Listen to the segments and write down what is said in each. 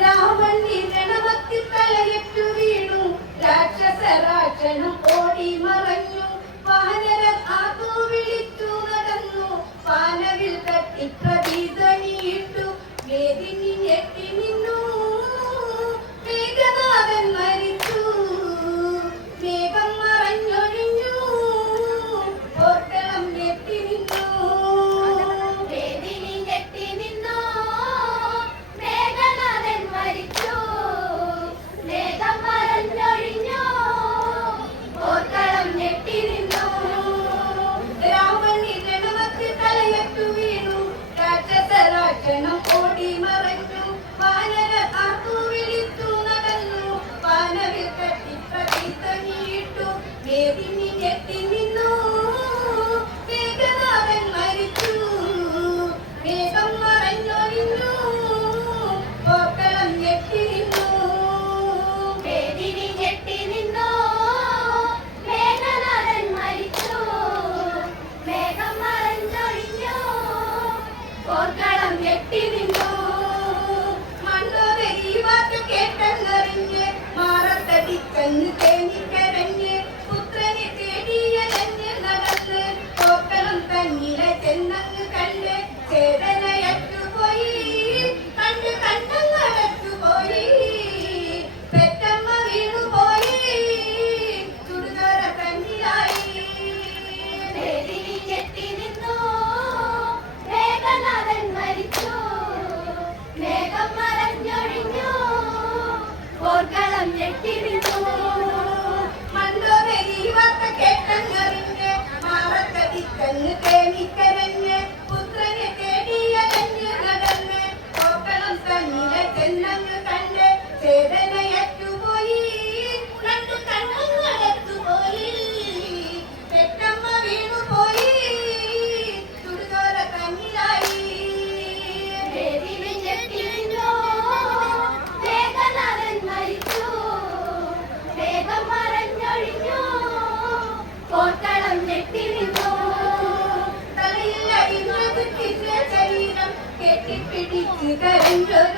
രാവൻ നിരണമത്തി തലയിട്ടു വീണു. രാക്ഷസരാക്ഷനും ഓടി മറഞ്ഞു. വാനരർ ആത്തു വിളിച്ചു നടന്നു. പാനവിൽ തട്ടി പ്രതിതണിയിട്ടു വേദിന് Tell me, tell me. Cây in.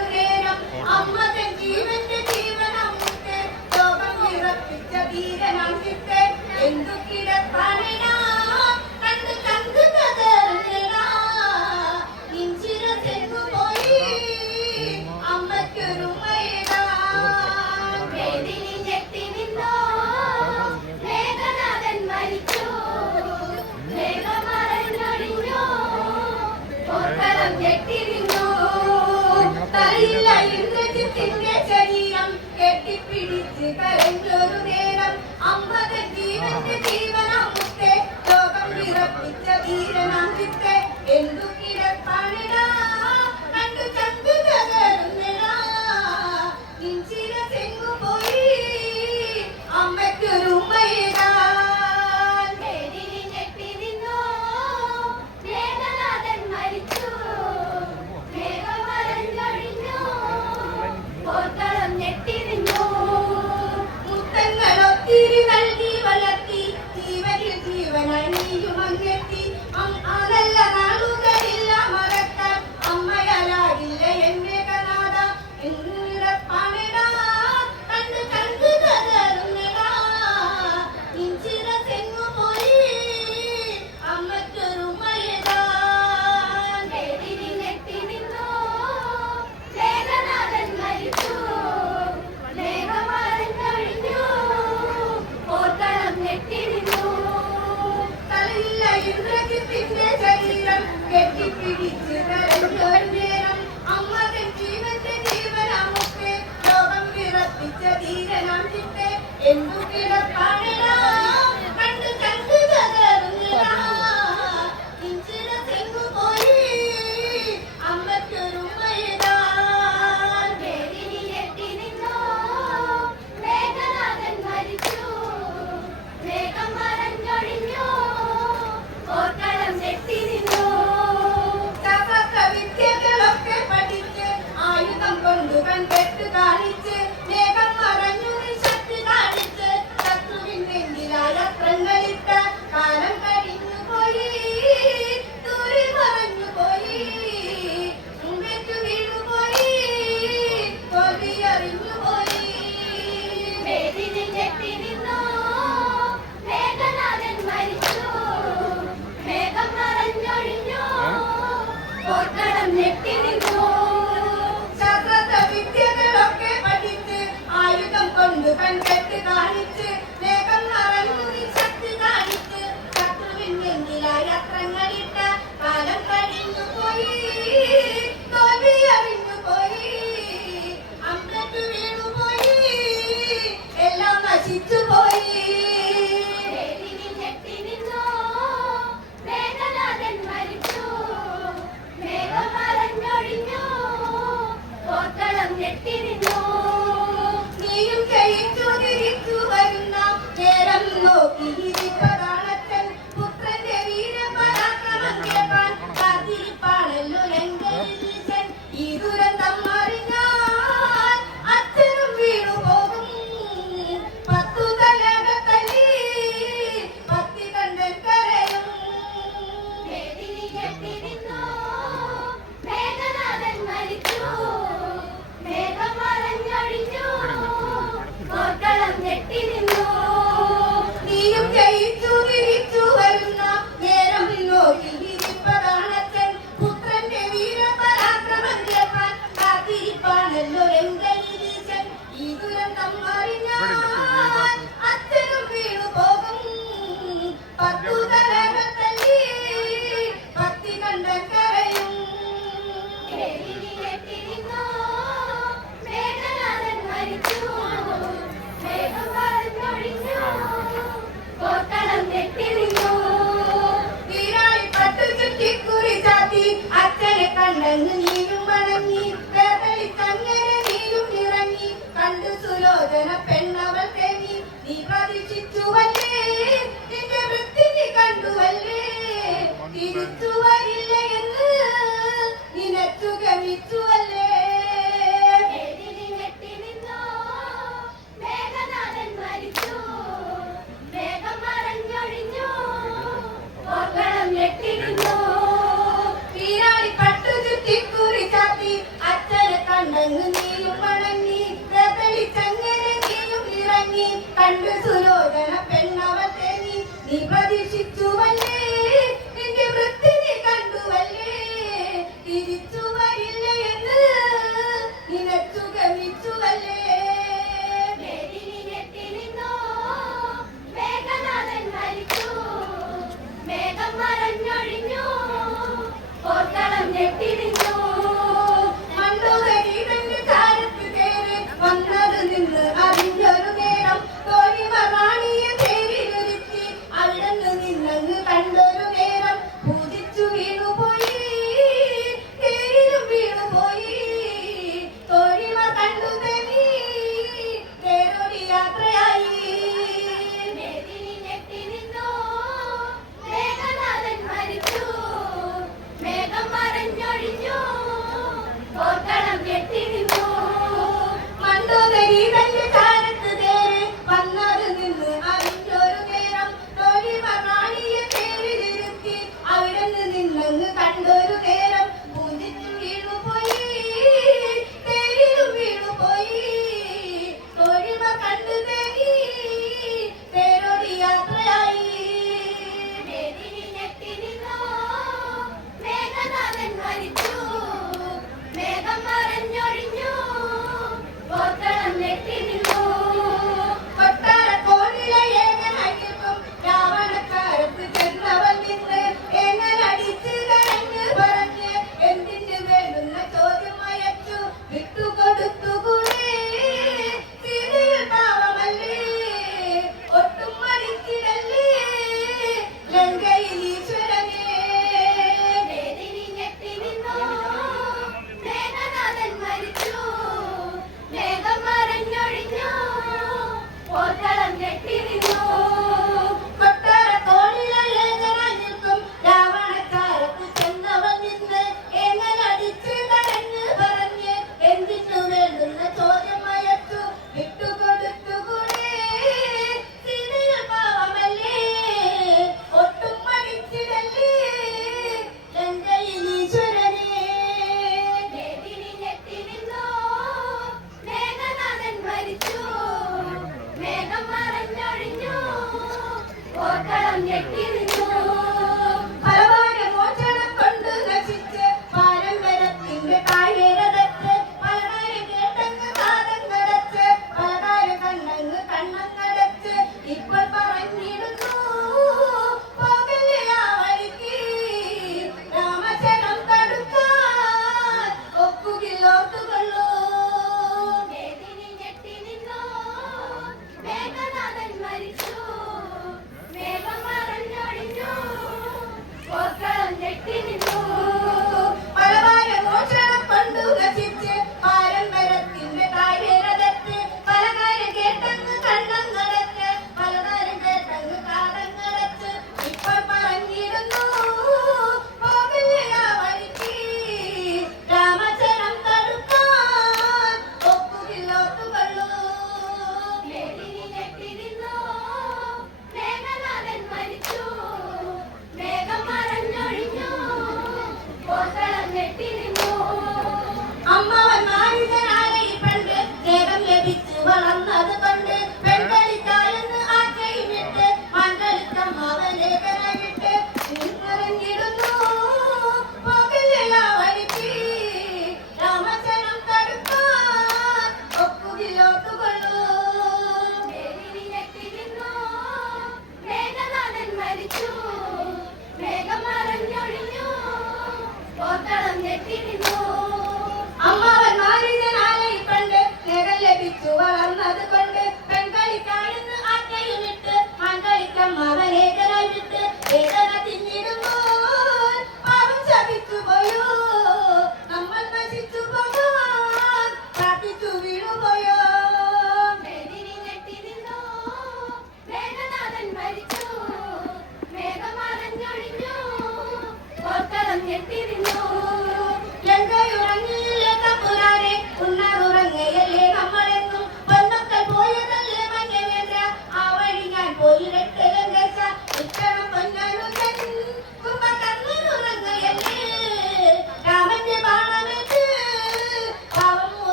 நெட்டி ശാസ്ത്രത്തെ വിദ്യകളൊക്കെ പഠിച്ച് ആയുധം കൊണ്ട് കണ്ടെത്തി കാണിച്ച് Let's Patuloy. കണ്ടു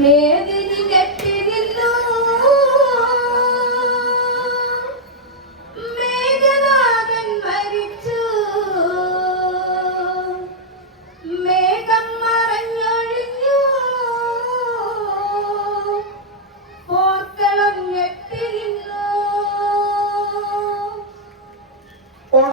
മേദിനി കെട്ടിരുന്നു